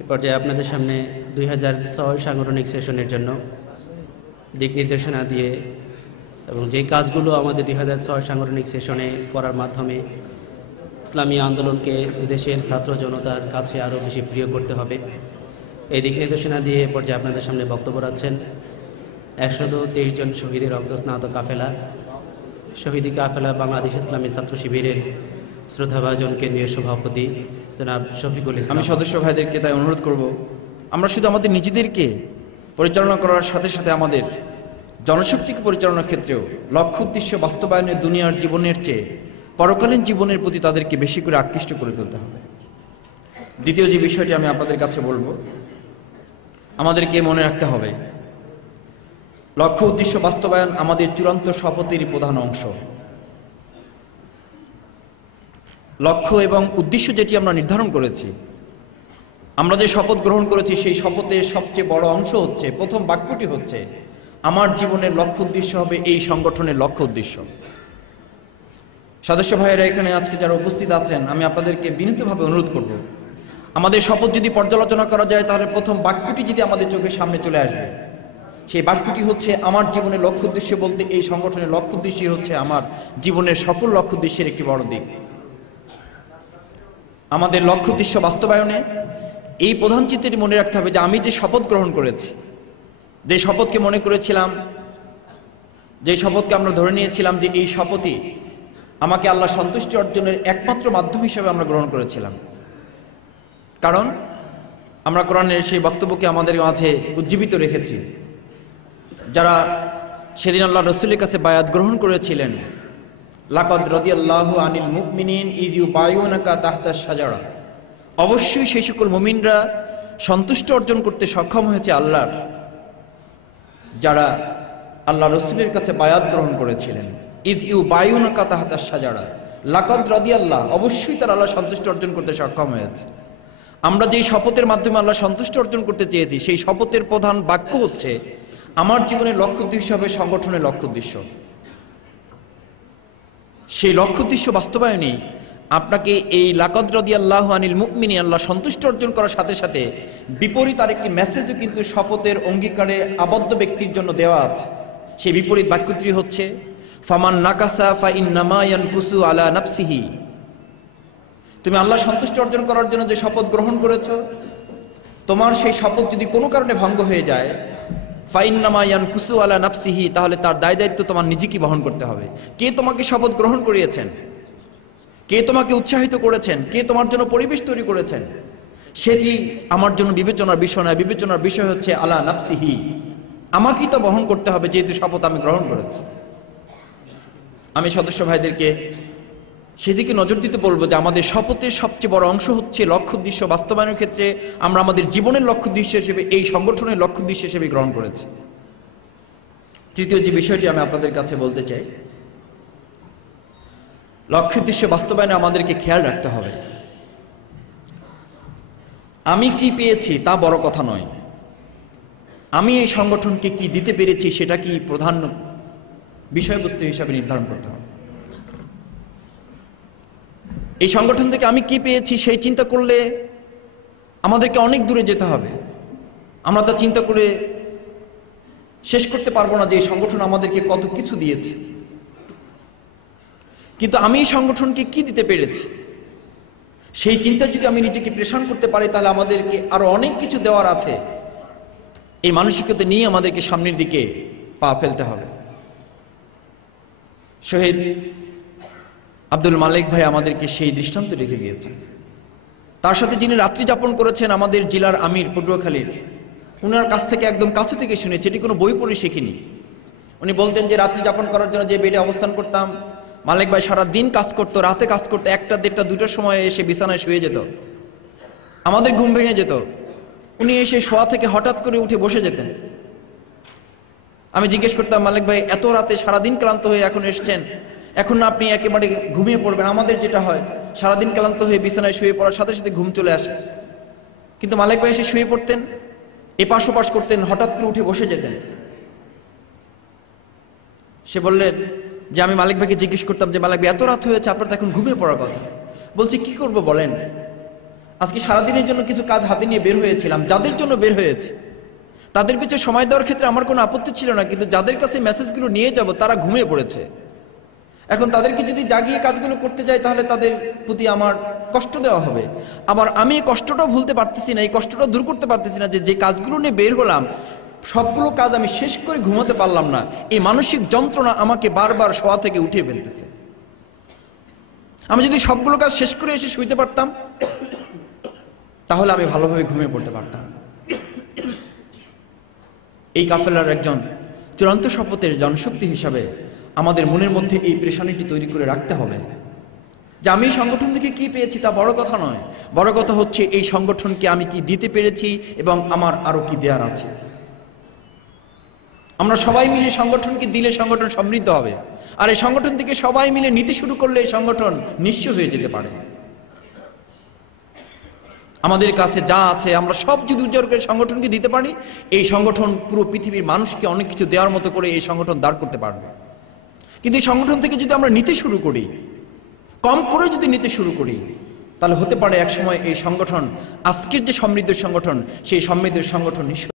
এ পর্যায়ে আপনাদের সামনে 2006 সাংগঠনিক সেশনের জন্য দিক নির্দেশনা দিয়ে এবং যে কাজগুলো আমাদের 2006 সাংগঠনিক সেশনে করার মাধ্যমে ইসলামী আন্দোলনকে দেশের ছাত্র জনতার কাছে আরও বেশি প্রিয় করতে হবে, এই দিক নির্দেশনা দিয়ে এ পর্যায়ে আপনাদের সামনে বক্তব্য রাখছেন 123 জন শহীদের রক্তস্নাত কাফেলা, শহীদি কাফেলা বাংলাদেশ ইসলামী ছাত্র শিবিরের শ্রদ্ধাভাজন কেন্দ্রীয় সভাপতি জনাব শফিকুল ইসলাম। আমি সদস্য ভাইদেরকে তাই অনুরোধ করব, আমরা শুধু আমাদের নিজেদেরকে পরিচালনা করার সাথে সাথে আমাদের জনশক্তিকে পরিচালনার ক্ষেত্রেও লক্ষ্য উদ্দেশ্য বাস্তবায়নের দুনিয়ার জীবনের চেয়ে পরকালীন জীবনের প্রতি তাদেরকে বেশি করে আকৃষ্ট করে তুলতে হবে। দ্বিতীয় যে বিষয়টি আমি আপনাদের কাছে বলবো, আমাদেরকে মনে রাখতে হবে লক্ষ্য উদ্দেশ্য বাস্তবায়ন আমাদের চূড়ান্ত শপথেরই প্রধান অংশ। লক্ষ্য এবং উদ্দেশ্য যেটি আমরা নির্ধারণ করেছি, আমরা যে শপথ গ্রহণ করেছি, সেই শপথের সবচেয়ে বড় অংশ হচ্ছে, প্রথম বাক্যটি হচ্ছে, আমার জীবনের লক্ষ্য উদ্দেশ্য হবে এই সংগঠনের লক্ষ্য উদ্দেশ্য। সদস্য ভাইয়েরা এখানে আজকে যারা উপস্থিত আছেন, আমি আপনাদেরকে বিনীতভাবে অনুরোধ করব, আমাদের শপথ যদি পর্যালোচনা করা যায়, তাহলে প্রথম বাক্যটি যদি আমাদের চোখের সামনে চলে আসবে, সেই বাক্যটি হচ্ছে, আমার জীবনের লক্ষ্য উদ্দেশ্য বলতে এই সংগঠনের লক্ষ্য উদ্দেশ্যই হচ্ছে আমার জীবনের সকল লক্ষ্য উদ্দেশ্যের একটি বড় দিক। আমাদের লক্ষ্য উদ্দেশ্য বাস্তবায়নে এই প্রধান চিত্রটি মনে রাখতে হবে যে আমি যে শপথ গ্রহণ করেছি, যে শপথকে মনে করেছিলাম, যে শপথকে আমরা ধরে নিয়েছিলাম যে এই শপথই আমাকে আল্লাহ সন্তুষ্টি অর্জনের একমাত্র মাধ্যম হিসেবে আমরা গ্রহণ করেছিলাম। কারণ আমরা কোরআনের সেই বক্তব্যকে আমাদের মাঝে উজ্জীবিত রেখেছি। যারা সেদিন আল্লাহ রসুলের কাছে বায়াত গ্রহণ করেছিলেন, লাকাদ রাদিয়াল্লাহু আনিল মুমিনিন ইয ইউবায়ুনাকা তাহতা শাজারা, অবশ্যই সেই সকল মুমিনরা সন্তুষ্ট অর্জন করতে সক্ষম হয়েছে আল্লাহর, যারা আল্লাহ রসুলের কাছে বায়াত গ্রহণ করেছিলেন। ইয ইউবায়ুনাকা তাহতা শাজারা, লাকাদ রাদিয়াল্লাহ, অবশ্যই তারা আল্লাহ সন্তুষ্ট অর্জন করতে সক্ষম হয়েছে। আমরা যেই শপথের মাধ্যমে আল্লাহ সন্তুষ্ট অর্জন করতে চেয়েছি, সেই শপথের প্রধান বাক্য হচ্ছে, আমার জীবনের লক্ষ্য উদ্দেশ্য হবে সংগঠনের লক্ষ্য উদ্দেশ্য। সেই লক্ষ্য উদ্দেশ্য বাস্তবায়নে আপনাকে এই লাকাদ রাদিয়াল্লাহু আনিল মুমিনিন, আল্লাহ সন্তুষ্ট অর্জন করার সাথে সাথে বিপরীত আরেকটি মেসেজও কিন্তু শপথের অঙ্গীকারে আবদ্ধ ব্যক্তির জন্য দেওয়া আছে। সেই বিপরীত বাক্যটি হচ্ছে, ফামান নাকাসা ফা ইন্নামা ইয়ানকুসু আলা নাফসিহি, তুমি আল্লাহ সন্তুষ্ট অর্জন করার জন্য যে শপথ গ্রহণ করেছো, তোমার সেই শপথ যদি কোনো কারণে ভঙ্গ হয়ে যায়, ফাইন্নামা ইয়ানকুসু আলা নাফসিহি, তাহলে তার দায় দায়িত্ব তোমার নিজেকে বহন করতে হবে। কে তোমাকে শপথ গ্রহণ করিয়েছেন, কে তোমাকে উৎসাহিত করেছেন, কে তোমার জন্য পরিবেশ তৈরি করেছেন, সেটি আমার জন্য বিবেচনার বিষয় নয়। বিবেচনার বিষয় হচ্ছে আলা নাফসিহি, আমাকেই তো বহন করতে হবে, যেহেতু শপথ আমি গ্রহণ করেছি। আমি সদস্য ভাইদেরকে সেদিকে নজর দিতে বলবো যে আমাদের শপথের সবচেয়ে বড় অংশ হচ্ছে লক্ষ্য উদ্দেশ্য বাস্তবায়নের ক্ষেত্রে আমরা আমাদের জীবনের লক্ষ্য উদ্দেশ্য হিসেবে এই সংগঠনের লক্ষ্য উদ্দেশ্য হিসেবে গ্রহণ করেছি। তৃতীয় যে বিষয়টি আমি আপনাদের কাছে বলতে চাই, লক্ষ্য উদ্দেশ্য বাস্তবায়নে আমাদেরকে খেয়াল রাখতে হবে, আমি কি পেয়েছি তা বড় কথা নয়, আমি এই সংগঠনকে কি দিতে পেরেছি সেটা কি প্রধান বিষয়বস্তু হিসাবে নির্ধারণ করতে হবে। এই সংগঠন থেকে আমি কি পেয়েছি সেই চিন্তা করলে আমাদেরকে অনেক দূরে যেতে হবে। আমরা তা চিন্তা করে শেষ করতে পারবো না যে এই সংগঠন আমাদেরকে কত কিছু দিয়েছে, কিন্তু আমি এই সংগঠনকে কি দিতে পেরেছি সেই চিন্তা যদি আমি নিজেকে প্রেষণ করতে পারি, তাহলে আমাদেরকে আরো অনেক কিছু দেওয়ার আছে। এই মানসিকতা নিয়ে আমাদেরকে সামনের দিকে পা ফেলতে হবে। শহীদ আব্দুল মালিক ভাই আমাদেরকে সেই দৃষ্টান্ত রেখে গিয়েছেন। তার সাথে যিনি রাত্রি যাপন করেছেন আমাদের জেলার আমির পটুয়াখালীর, উনার কাছ থেকে একদম কাছে থেকে শুনেছি, এটি কোনো বই পড়ে শিখিনি। উনি বলতেন যে রাত্রি যাপন করার জন্য যে বেডে অবস্থান করতাম, মালিক ভাই সারা দিন কাজ করতো, রাতে কাজ করতো, 1টা 1:30 2টার সময় এসে বিছানায় শুয়ে যেত, আমাদের ঘুম ভেঙে যেত। উনি এসে শোয়া থেকে হঠাৎ করে উঠে বসে যেতেন। আমি জিজ্ঞেস করতাম, মালিক ভাই এত রাতে সারাদিন ক্লান্ত হয়ে এখন এসছেন, এখন না আপনি একেবারে ঘুমিয়ে পড়বেন? আমাদের যেটা হয় সারাদিন ক্লান্ত হয়ে বিছানায় শুয়ে পড়ার সাথে সাথে ঘুম চলে আসে, কিন্তু মালিক ভাই এসে শুয়ে পড়তেন, এপাশ ওপাশ করতেন, হঠাৎ করে উঠে বসে যেতেন। সে বললেন যে আমি মালিক ভাইকে জিজ্ঞেস করতাম যে মালিক ভাই এত রাত হয়েছে, আপনার তো এখন ঘুমিয়ে পড়ার কথা। বলছি কি করব বলেন, আজকে সারাদিনের জন্য কিছু কাজ হাতে নিয়ে বের হয়েছিলাম, যাদের জন্য বের হয়েছে তাদের পিছনে সময় দেওয়ার ক্ষেত্রে আমার কোনো আপত্তি ছিল না, কিন্তু যাদের কাছে মেসেজগুলো নিয়ে যাব তারা ঘুমিয়ে পড়েছে। এখন তাদেরকে যদি জাগিয়ে কাজগুলো করতে যাই তাহলে তাদের প্রতি আমার কষ্ট দেওয়া হবে। আবার আমি এই কষ্টটাও ভুলতে পারতেছি না, এই কষ্টটাও দূর করতে পারতেছি না যে কাজগুলো নিয়ে বের হলাম সবগুলো কাজ আমি শেষ করে ঘুমাতে পারলাম না। এই মানসিক যন্ত্রণা আমাকে বারবার শোয়া থেকে উঠিয়ে ফেলতেছে। আমি যদি সবগুলো কাজ শেষ করে এসে শুইতে পারতাম তাহলে আমি ভালোভাবে ঘুমিয়ে পড়তে পারতাম। এই কাফেলার একজন চূড়ান্ত শপথের জনশক্তি হিসাবে আমাদের মনের মধ্যে এই পেরেশানিটি তৈরি করে রাখতে হবে যে আমি এই সংগঠন থেকে কি পেয়েছি তা বড় কথা নয়, বড় কথা হচ্ছে এই সংগঠনকে আমি কি দিতে পেরেছি এবং আমার আরো কি দেওয়ার আছে। আমরা সবাই মিলে সংগঠনকে দিলে সংগঠন সমৃদ্ধ হবে, আর এই সংগঠন থেকে সবাই মিলে নিতে শুরু করলে এই সংগঠন নিঃস্ব হয়ে যেতে পারে। আমাদের কাছে যা আছে আমরা সব যদি উজ্জ্বল করে সংগঠনকে দিতে পারি, এই সংগঠন পুরো পৃথিবীর মানুষকে অনেক কিছু দেওয়ার মতো করে এই সংগঠন দাঁড় করতে পারবে। কিন্তু এই সংগঠন থেকে যদি আমরা নিতে শুরু করি, কম করে যদি নিতে শুরু করি, তাহলে হতে পারে একসময় এই সংগঠন আজকের যে সমৃদ্ধ সংগঠন সেই সমৃদ্ধ সংগঠন নিঃস্ব